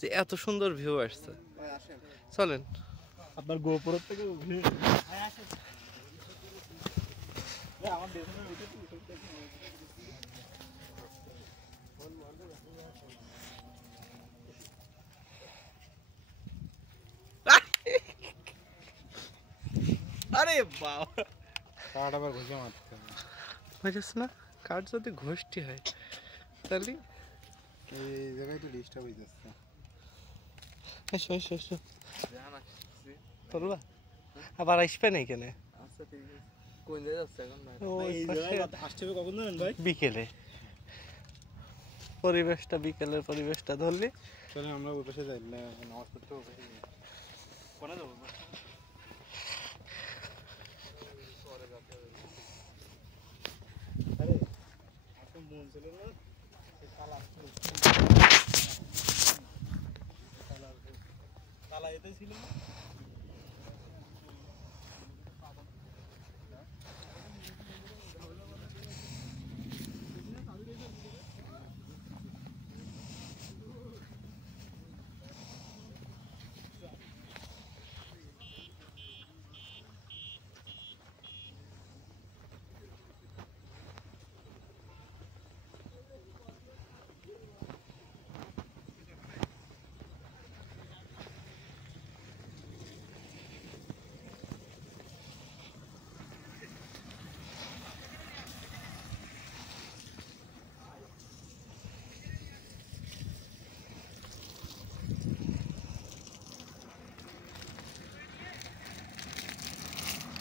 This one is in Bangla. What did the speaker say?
যে এত সুন্দর ভিউ আসছে। চলেন আপনার গোপুর থেকে আরে বাবা কাঠ আবার ঘষে মারতে বুঝেছ না, কাঠ যদি ঘষটি হয় তাহলে এই জায়গায় তো ডিস্টার্ব হয়ে যাচ্ছে। এসো এসো এসো আবার আসবে না এখানে বিকেলে পরিবেশটা, বিকেলের পরিবেশটা ধরলি চলে আমরা ওই পাশে যাই, নামাজ পড়তে ওই পাশে যাই। কোনে যাবো? আরে এখন মন ছিল না কালা এতে ছিল না।